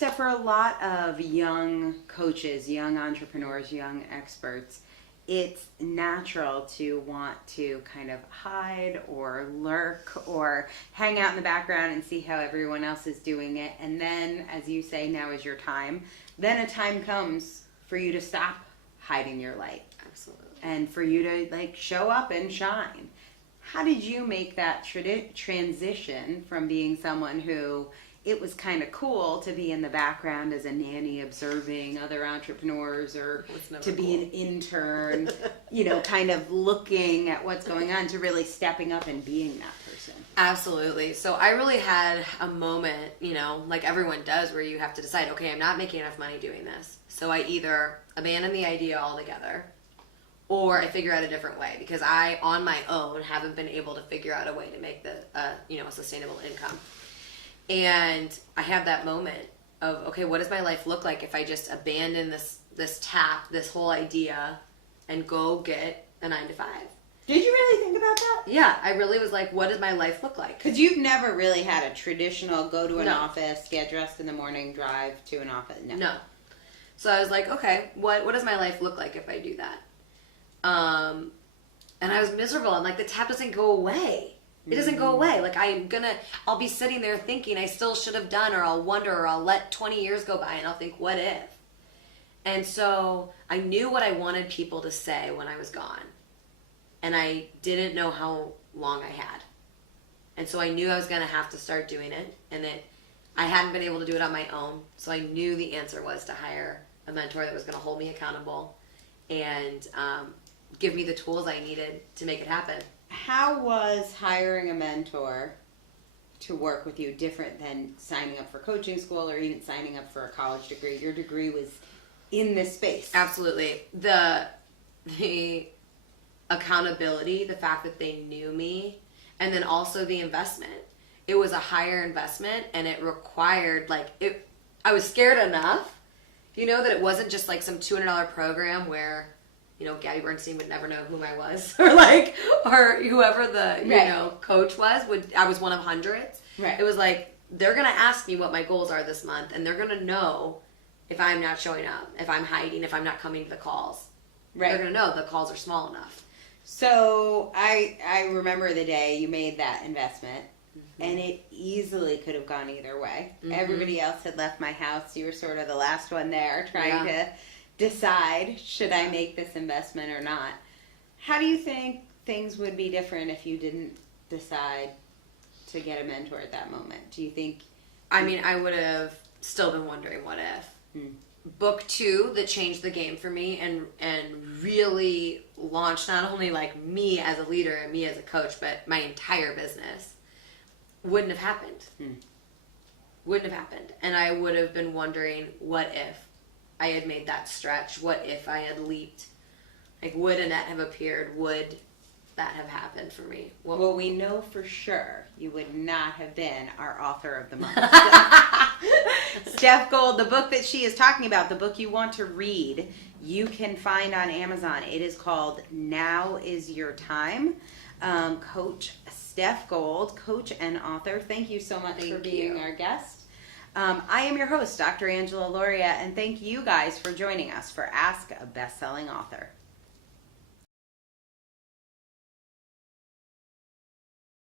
So for a lot of young coaches, young entrepreneurs, young experts, it's natural to want to kind of hide or lurk or hang out in the background and see how everyone else is doing it. And then, as you say, now is your time. Then a time comes for you to stop hiding your light. Absolutely. And for you to like show up and shine. How did you make that transition from being someone who it was kind of cool to be in the background as a nanny observing other entrepreneurs or to be an intern, kind of looking at what's going on, to really stepping up and being that person? Absolutely. So I really had a moment, like everyone does, where you have to decide, okay, I'm not making enough money doing this. So I either abandon the idea altogether or I figure out a different way, because I, on my own, haven't been able to figure out a way to make a sustainable income. And I have that moment of, okay, what does my life look like if I just abandon this whole idea and go get a 9-to-5? Did you really think about that? Yeah, I really was like, what does my life look like? Because you've never really had a traditional go to an office, get dressed in the morning, drive to an office. No. So I was like, okay, what does my life look like if I do that? And I was miserable. I'm like, the tap doesn't go away. It doesn't go away. Like, I'll be sitting there thinking I still should have done, or I'll wonder, or I'll let 20 years go by and I'll think, what if? And so I knew what I wanted people to say when I was gone. And I didn't know how long I had. And so I knew I was going to have to start doing it. And I hadn't been able to do it on my own. So I knew the answer was to hire a mentor that was going to hold me accountable and give me the tools I needed to make it happen. How was hiring a mentor to work with you different than signing up for coaching school or even signing up for a college degree? Your degree was in this space. Absolutely. The accountability, the fact that they knew me, and then also the investment. It was a higher investment, and it required, I was scared enough, that it wasn't just like some $200 program where, Gabby Bernstein would never know who I was, or whoever the, coach was, I was one of hundreds. Right. It was like, they're going to ask me what my goals are this month, and they're going to know if I'm not showing up, if I'm hiding, if I'm not coming to the calls. Right. They're going to know the calls are small enough. So I remember the day you made that investment, and it easily could have gone either way. Mm-hmm. Everybody else had left my house. You were sort of the last one there trying to decide, should I make this investment or not? How do you think things would be different if you didn't decide to get a mentor at that moment? Do you think... I would have still been wondering what if. Book 2 that changed the game for me and really launched not only like me as a leader and me as a coach, but my entire business wouldn't have happened. Wouldn't have happened. And I would have been wondering, what if I had made that stretch? What if I had leaped? Like, would Annette have appeared? Would that have happened for me? Well, we know for sure you would not have been our author of the month. Steph Gold, the book that she is talking about, the book you want to read, you can find on Amazon. It is called Now Is Your Time. Coach Steph Gold, coach and author. Thank you so much for being our guest. I am your host, Dr. Angela Lauria, and thank you guys for joining us for Ask a Bestselling Author.